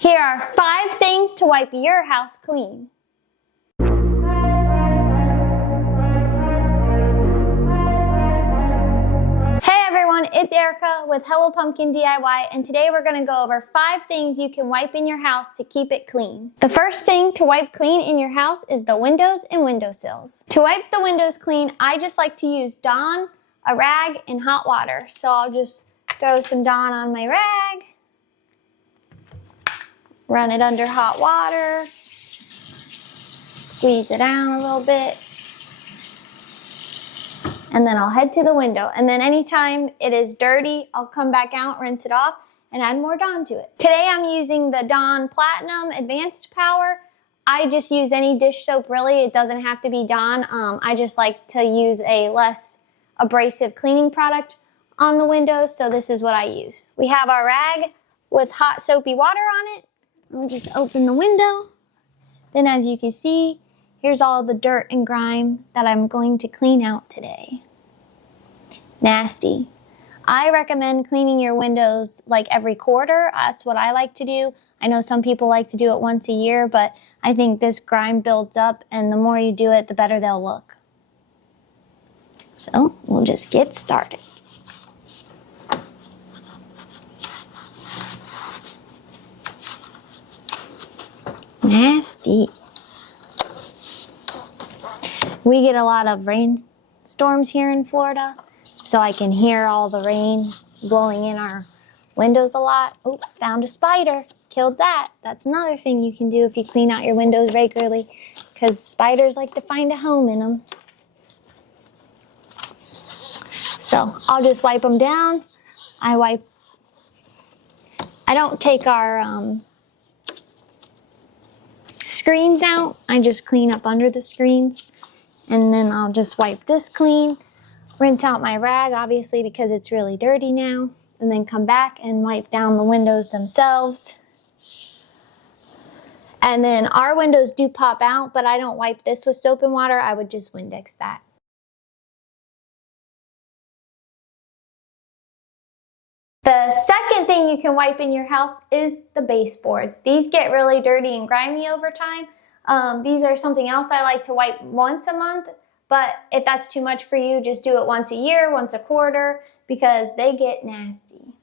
Here are 5 things to wipe your house clean. Hey everyone, it's Erica with Hello Pumpkin DIY, and today we're going to go over 5 things you can wipe in your house to keep it clean. The first thing to wipe clean in your house is the windows and windowsills. To wipe the windows clean, I just like to use Dawn, a rag, and hot water. So I'll just throw some Dawn on my rag. Run it under hot water, squeeze it down a little bit, and then I'll head to the window. And then anytime it is dirty, I'll come back out, rinse it off, and add more Dawn to it. Today I'm using the Dawn Platinum Advanced Power. I just use any dish soap really, it doesn't have to be Dawn. I just like to use a less abrasive cleaning product on the windows, so this is what I use. We have our rag with hot soapy water on it. I'll just open the window. Then as you can see, here's all the dirt and grime that I'm going to clean out today. Nasty. I recommend cleaning your windows like every quarter. That's what I like to do. I know some people like to do it once a year, but I think this grime builds up, and the more you do it, the better they'll look. So we'll just get started. Nasty. We get a lot of rainstorms here in Florida, so I can hear all the rain blowing in our windows a lot. Oh, found a spider. Killed that. That's another thing you can do if you clean out your windows regularly, because spiders like to find a home in them. So I'll just wipe them down. I don't take our screens out. I just clean up under the screens, and then I'll just wipe this clean, rinse out my rag obviously because it's really dirty now, and then come back and wipe down the windows themselves. And then our windows do pop out, but I don't wipe this with soap and water. I would just Windex that. The second thing you can wipe in your house is the baseboards. These get really dirty and grimy over time. These are something else I like to wipe once a month, but if that's too much for you, just do it once a year, once a quarter, because they get nasty.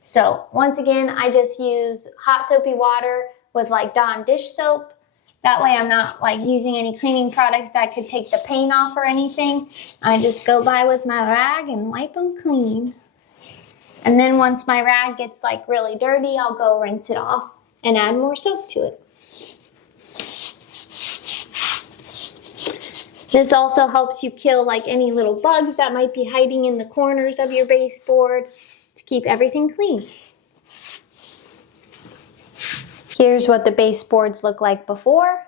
So once again, I just use hot soapy water with like Dawn dish soap. That way I'm not like using any cleaning products that could take the paint off or anything. I just go by with my rag and wipe them clean. And then once my rag gets like really dirty, I'll go rinse it off and add more soap to it. This also helps you kill like any little bugs that might be hiding in the corners of your baseboard to keep everything clean. Here's what the baseboards look like before.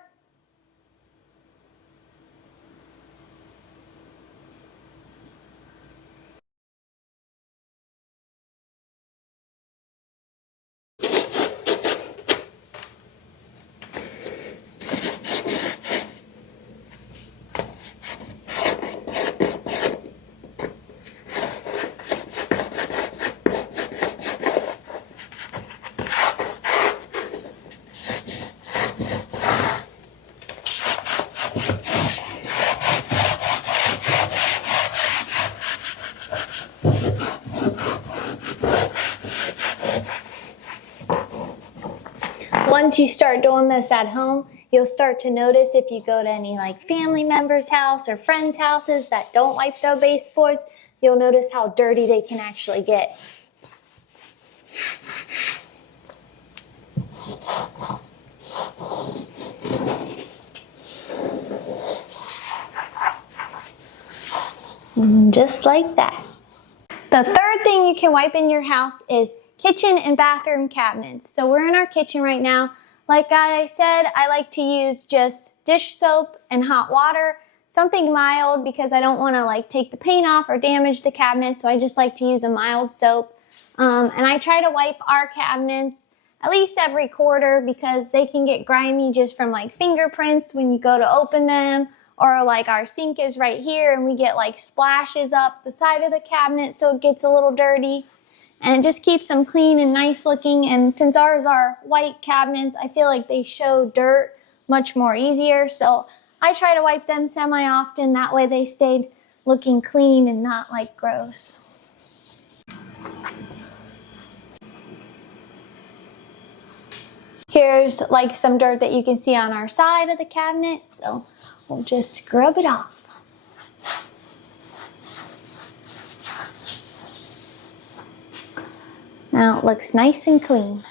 Once you start doing this at home, you'll start to notice if you go to any like family member's house or friends' houses that don't wipe their baseboards, you'll notice how dirty they can actually get. Just like that. The third thing you can wipe in your house is kitchen and bathroom cabinets. So we're in our kitchen right now. Like I said, I like to use just dish soap and hot water, something mild because I don't want to like take the paint off or damage the cabinet, so I just like to use a mild soap. And I try to wipe our cabinets at least every quarter because they can get grimy just from like fingerprints when you go to open them, or like our sink is right here and we get like splashes up the side of the cabinet so it gets a little dirty. and it just keeps them clean and nice looking. And since ours are white cabinets, I feel like they show dirt much more easier. So I try to wipe them semi-often. That way they stayed looking clean and not like gross. Here's like some dirt that you can see on our side of the cabinet. So we'll just scrub it off. Now it looks nice and clean.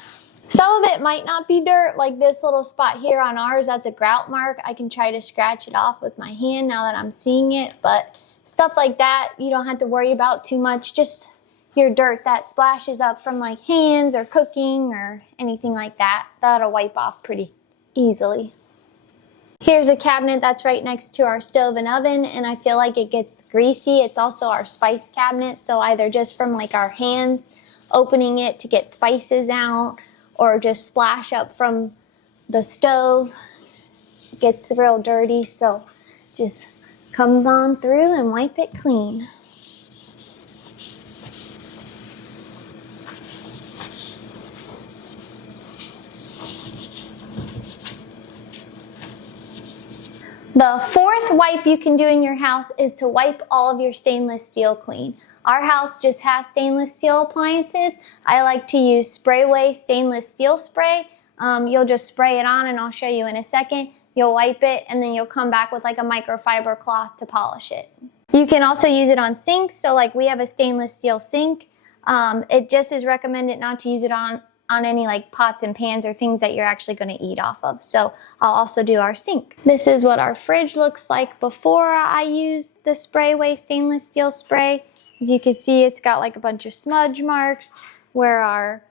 Some of it might not be dirt, like this little spot here on ours, that's a grout mark. I can try to scratch it off with my hand now that I'm seeing it, but stuff like that you don't have to worry about too much. Just your dirt that splashes up from like hands or cooking or anything like that, that'll wipe off pretty easily. Here's a cabinet that's right next to our stove and oven, and I feel like it gets greasy. It's also our spice cabinet, so either just from like our hands opening it to get spices out, or just splash up from the stove. It gets real dirty, so just come on through and wipe it clean. The fourth wipe you can do in your house is to wipe all of your stainless steel clean. Our house just has stainless steel appliances. I like to use Sprayway stainless steel spray. You'll just spray it on, and I'll show you in a second. You'll wipe it, and then you'll come back with like a microfiber cloth to polish it. You can also use it on sinks. So like we have a stainless steel sink. It just is recommended not to use it on any like pots and pans or things that you're actually going to eat off of. So I'll also do our sink. This is what our fridge looks like before I use the Sprayway stainless steel spray. As you can see, it's got like a bunch of smudge marks where our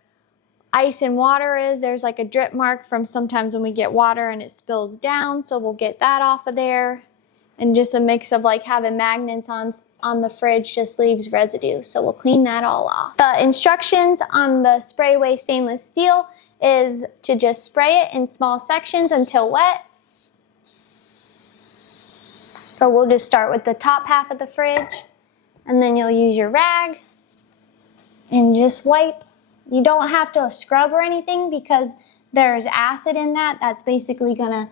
ice and water is. There's like a drip mark from sometimes when we get water and it spills down, so we'll get that off of there. And just a mix of like having magnets on the fridge just leaves residue, so we'll clean that all off. The instructions on the Sprayway stainless steel is to just spray it in small sections until wet. So we'll just start with the top half of the fridge, and then you'll use your rag and just wipe. You don't have to scrub or anything because there's acid in that. That's basically gonna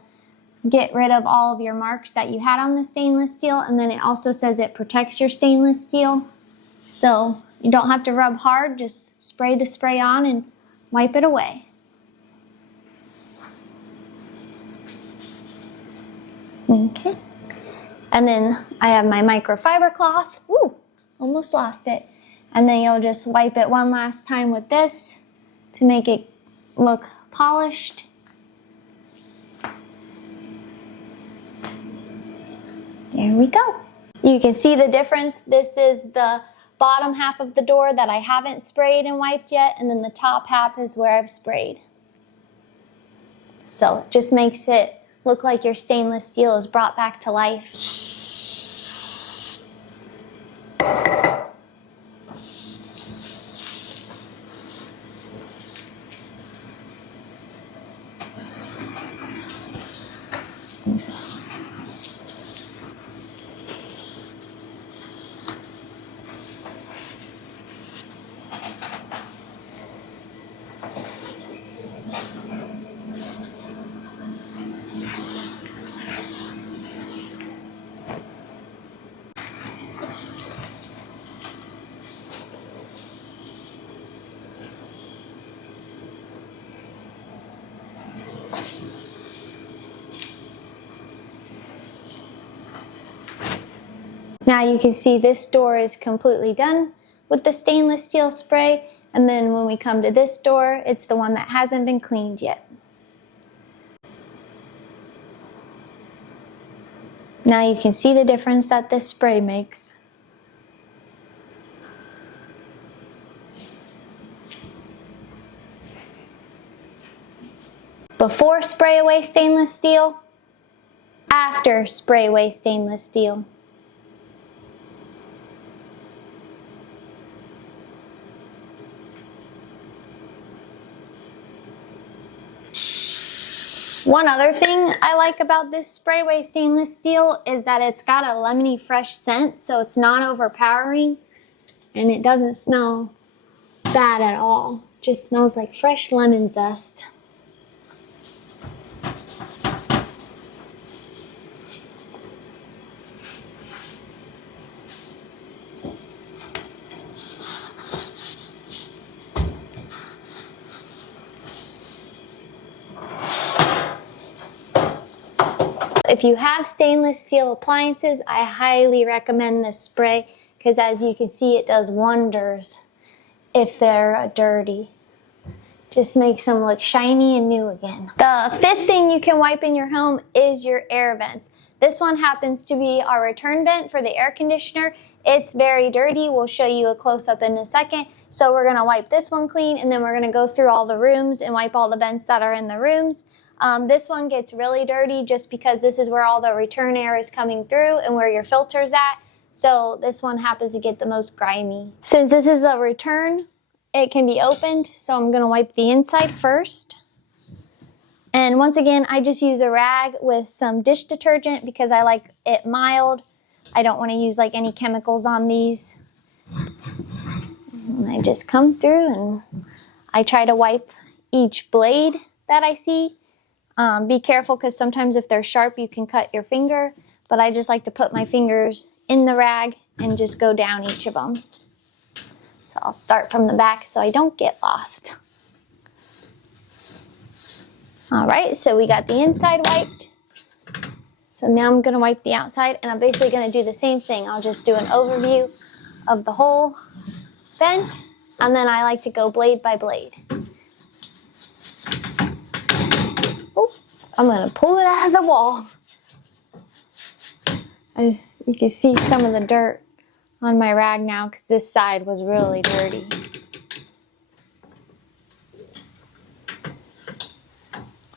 get rid of all of your marks that you had on the stainless steel. And then it also says it protects your stainless steel. So you don't have to rub hard, just spray the spray on and wipe it away. Okay. And then I have my microfiber cloth. Ooh, almost lost it. And then you'll just wipe it one last time with this to make it look polished. There we go. You can see the difference. This is the bottom half of the door that I haven't sprayed and wiped yet, and then the top half is where I've sprayed. So it just makes it look like your stainless steel is brought back to life. Now you can see this door is completely done with the stainless steel spray, and then when we come to this door, it's the one that hasn't been cleaned yet. Now you can see the difference that this spray makes. Before Sprayway stainless steel, after Sprayway stainless steel. One other thing I like about this Sprayway stainless steel is that it's got a lemony fresh scent, so it's not overpowering and it doesn't smell bad at all. Just smells like fresh lemon zest. If you have stainless steel appliances, I highly recommend this spray because as you can see, it does wonders if they're dirty. Just makes them look shiny and new again. The fifth thing you can wipe in your home is your air vents. This one happens to be our return vent for the air conditioner. It's very dirty. We'll show you a close-up in a second. So we're gonna wipe this one clean and then we're gonna go through all the rooms and wipe all the vents that are in the rooms. This one gets really dirty just because this is where all the return air is coming through and where your filter's at. So this one happens to get the most grimy. Since this is the return, it can be opened. So I'm gonna wipe the inside first. And once again, I just use a rag with some dish detergent because I like it mild. I don't wanna use like any chemicals on these. And I just come through and I try to wipe each blade that I see. Be careful because sometimes if they're sharp, you can cut your finger, but I just like to put my fingers in the rag and just go down each of them. So I'll start from the back so I don't get lost. All right, so we got the inside wiped. So now I'm gonna wipe the outside and I'm basically gonna do the same thing. I'll just do an overview of the whole vent and then I like to go blade by blade. I'm gonna pull it out of the wall. You can see some of the dirt on my rag now because this side was really dirty.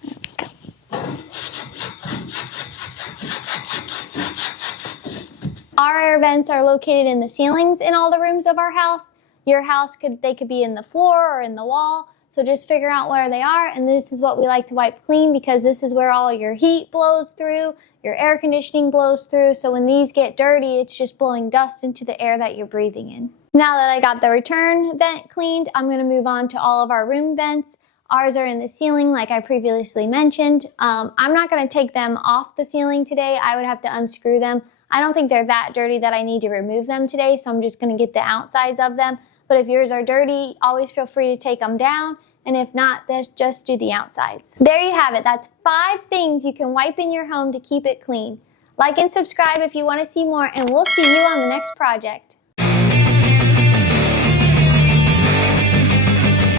There we go. Our air vents are located in the ceilings in all the rooms of our house. Your house could be in the floor or in the wall. So just figure out where they are, and this is what we like to wipe clean because this is where all your heat blows through, your air conditioning blows through, so when these get dirty, it's just blowing dust into the air that you're breathing in. Now that I got the return vent cleaned, I'm gonna move on to all of our room vents. Ours are in the ceiling, like I previously mentioned. I'm not gonna take them off the ceiling today. I would have to unscrew them. I don't think they're that dirty that I need to remove them today, so I'm just gonna get the outsides of them. But if yours are dirty, always feel free to take them down. And if not, just do the outsides. There you have it. That's 5 things you can wipe in your home to keep it clean. Like and subscribe if you want to see more, and we'll see you on the next project.